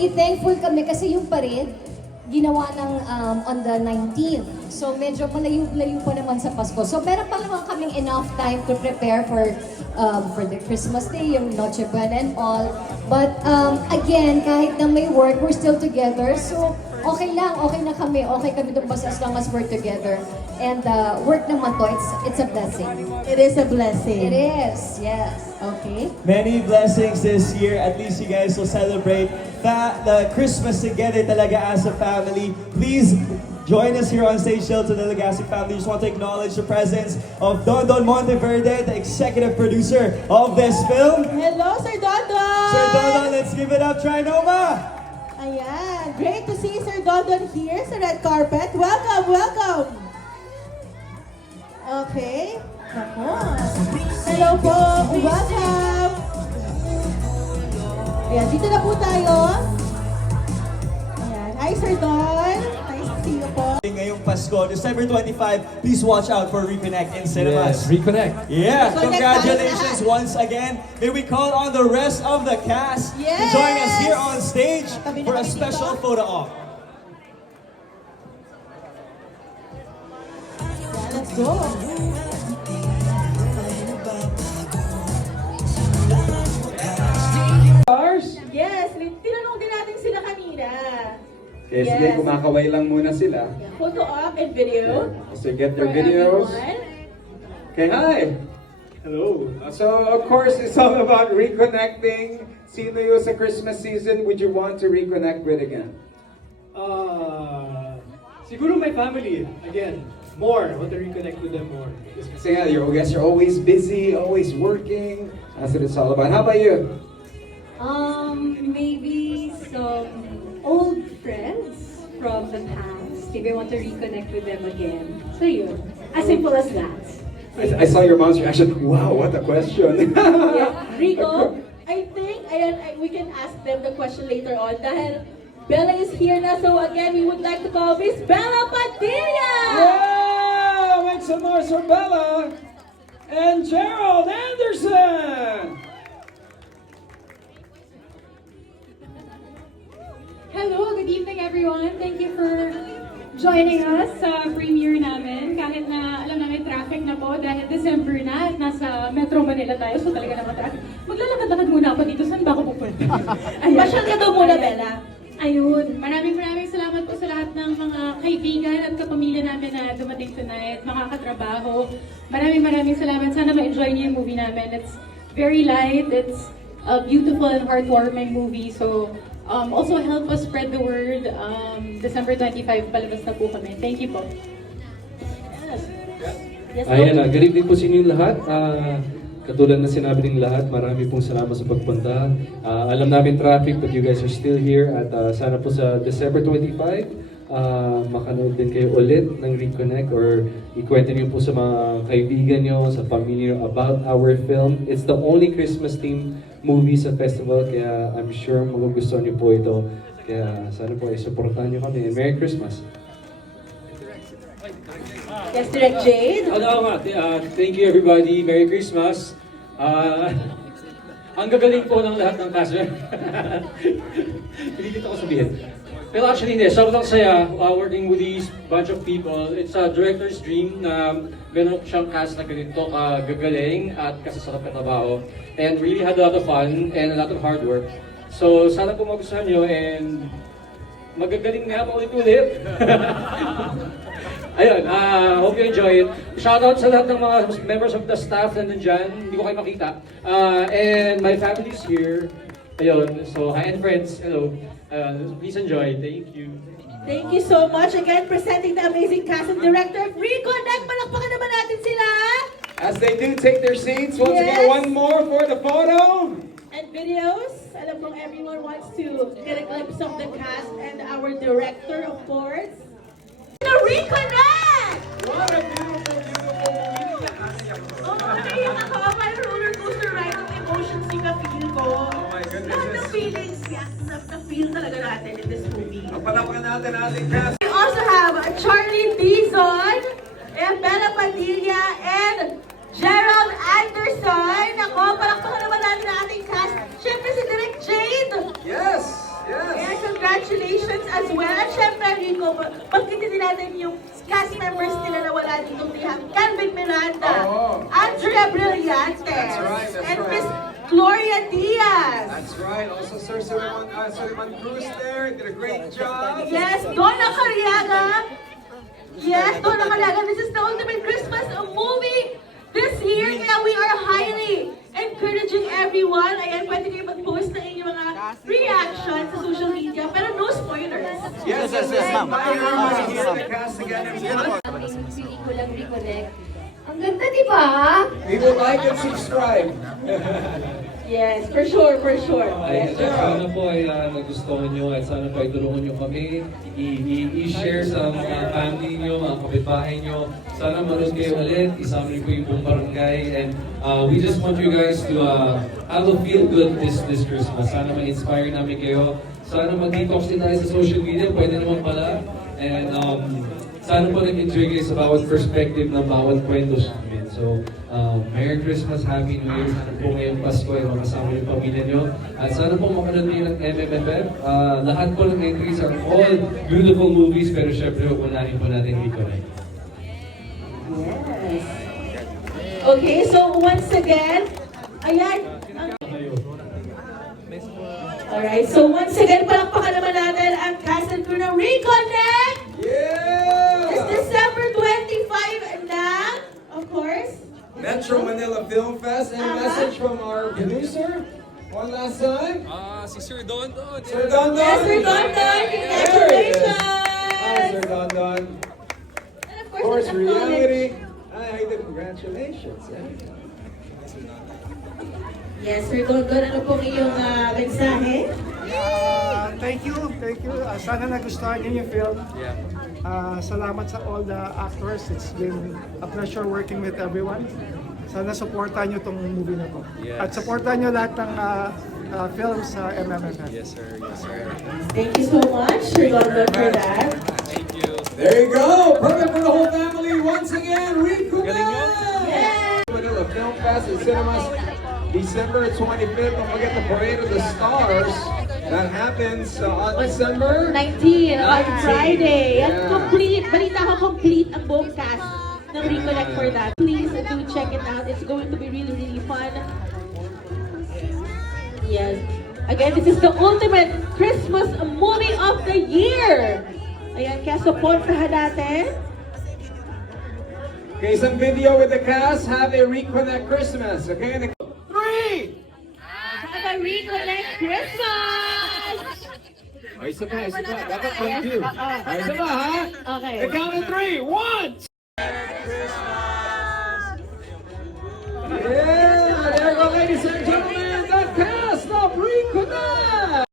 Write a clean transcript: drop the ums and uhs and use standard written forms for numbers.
Actually, thankful kami kasi yung parade, ginawa ng on the 19th. So medyo malayo-layo pa naman sa Pasko. So meron pa naman kaming enough time to prepare for the Christmas Day, yung Noche Buena and all. But again, kahit na may work, we're still together. So okay lang, okay na kami. Okay kami doon basta as long as we're together. And work naman to, it's a blessing. It is a blessing. It is, yes. Okay. Many blessings this year. At least you guys will celebrate the Christmas together talaga as a family. Please join us here on stage still to the Legacy family. Just want to acknowledge the presence of Don Don Monteverde, the executive producer of this film. Hello, Sir Dondon! Sir Don Don, let's give it up, Trinoma! Ayan, great to see Sir Dondon here sa red carpet. Welcome, welcome! Okay. Ako. Hello po, welcome! Ayan, dito na po tayo. Ayan, hi Sir Don. Nice to see you po. Ngayong Pasko, December 25, please watch out for Reconnect in cinemas. Yes, reconnect. Yeah, Reconnect congratulations tayo once again. May we call on the rest of the cast to Yes! join us here on stage Tabi na for a kami special dito. photo op. Yeah, let's go. Yes, tinanong din natin sila kanina. Yes, hindi, kumakaway lang muna sila. Photo op and video. So get For their videos. everyone. Okay, hi! Hello. So, of course, it's all about reconnecting. Sino yung sa Christmas season would you want to reconnect with again? Siguro my family, again, more. I want to reconnect with them more. Kasi nga, I guess you're always busy, always working. That's what it's all about. How about you? Maybe some old friends from the past. Maybe I want to reconnect with them again. So yun. As simple as that. I saw your mom's reaction. Wow, what a question. Yeah. Rico, I think we can ask them the question later on dahil Bella is here na. So again, we would like to call Miss Bella Padilla! Yeah! Make some noise for Bella and Gerald Anderson! Hello, good evening everyone. Thank you for joining us sa premiere namin. Kahit na alam namin traffic na po dahil December na at nasa Metro Manila tayo, so talaga naman traffic. Maglalakad-lakad muna ako dito. Saan ba ako pupunta? Pasyal ka daw muna, Bella. Ayun, maraming salamat po sa lahat ng mga kaibigan at kapamilya namin na dumating tonight, mga katrabaho. Maraming salamat. Sana ma-enjoy niyo yung movie namin. It's very light, it's a beautiful and heartwarming movie. So, also help us spread the word. December 25, palabas na po kami. Thank you po. Yes, Ayan na, good evening po sa inyong lahat. Katulad na sinabi ng lahat, marami pong salamat sa pagpunta. Alam namin traffic, but you guys are still here. At sana po sa December 25, makanood din kayo ulit ng Reconnect or ikwento niyo po sa mga kaibigan niyo, sa pamilya niyo about our film. It's the only Christmas themed movie sa festival, kaya I'm sure magugustuhan niyo po ito. Kaya sana po i-supportahan niyo kami. Merry Christmas! Yes, Direct Jade. Thank you everybody. Merry Christmas. Ang gagaling po ng lahat ng cast. Pilitit ako sabihin. Pero actually hindi, sobrang saya working with these bunch of people. It's a director's dream na meron siyang cast na ganito kagagaling at kasasarap na trabaho. And really had a lot of fun and a lot of hard work. So sana po magustuhan nyo and magagaling nga pa ulit-ulit. Ayun, hope you enjoy it. Shoutout sa lahat ng mga members of the staff na nandyan. Hindi ko kayo makita. And my family's here. Ayun, so hi and friends, hello. Please enjoy. Thank you. Thank you so much. Again, presenting the amazing cast and director of Reconnect. Palakpakan naman natin sila. As they do take their seats, once Yes. again, one more for the photo. And videos. Alam kong everyone wants to get a glimpse of the cast and our director, of course. The Reconnect! What a beautiful, beautiful movie. Oo, naiyak ako. Parang roller coaster ride of emotions yung na-feel ko. Oh my goodness. Lahat ng feelings, yes, na-feel talaga natin in this movie. Pagpalapakan natin ating cast. We also have Charlie Dizon, and Bella Padilla, and Gerald Anderson. Ako, palakpakan naman natin ang ating cast. Siyempre si Direk Jade. Yes, Ayan, yes. feeling ko, pagkitin din natin yung cast members nila na wala dito. We have Calvin Miranda, Oh. Andrea Brillantes, That's right, that's and right. Miss Gloria Diaz. That's right. Also, Sir Suleiman Cruz there did a great job. Yes, Donna Cariaga. Yes, Donna Cariaga. This is the ultimate Christmas movie this year. Kaya we are highly encouraging everyone. Ayan, pwede kayo mag-post na inyong mga reactions sa social media. Pero no spoilers. Yes, ma'am. Everybody here, the cast again. Aming pelikulang Reconnect. Ang ganda, di ba? We would like and subscribe. Yes, for sure, for sure. Ay, sana po ay nagustuhan nyo at sana po ay tulungan nyo kami i-share sa mga family nyo, mga kapitbahay nyo. Sana manood kayo ulit, isama niyo po yung buong barangay, and we just want you guys to have a feel good this Christmas. Sana ma-inspire namin kayo. Sana mag-detox din tayo sa social media, pwede naman pala. And sana po nag-enjoy kayo sa bawat perspective ng bawat kwento namin. So, Merry Christmas, Happy New Year. Sana po ngayong Pasko ay makasama yung pamilya nyo. At sana po makanood niyo ng MMFF. Lahat po ng entries are all beautiful movies, pero syempre unahin po natin Reconnect. Yes. Okay, so once again, ayan. Alright, so once again, palakpakan naman natin ang cast and crew ng Reconnect! Yeah! It's December 25 na, of course. Metro Manila Film Fest, and a message from our producer. One last time. Si Sir Don Don. Sir Don Don. Yes, Sir Don Don, congratulations! Hi, Sir Don Don. And Of course, reality. Ay, congratulations. Yes, Sir Don Don, ano pong iyong mensahe? Thank you. Sana nagustuhan niyo yung film. Yeah. Salamat sa all the actors. It's been a pleasure working with everyone. Sana supportan niyo tong movie na to. Yes. At supportan niyo lahat ng films sa MMFF. Yes, sir. Yes, sir. Thank you so much, Sir Don Don, for that. Thank you. There you go. Perfect for the whole family. Once again, Reconnect. Yes! Manila Film Fest in cinemas December 25th. Don't forget the Parade of the Stars. That happens on December 19 on 19. Friday. At Yeah. complete, balita ko complete ang buong cast ng Reconnect for that. Please do check it out. It's going to be really, really fun. Yes. Again, this is the ultimate Christmas movie of the year. Ayan, kaya supportahan natin. Okay, some video with the cast. Have a Reconnect Christmas. Okay, and Have a Reconnect Christmas! isa pa. Dapat thank you. Isa pa, ha? Okay. The count of 3. 1,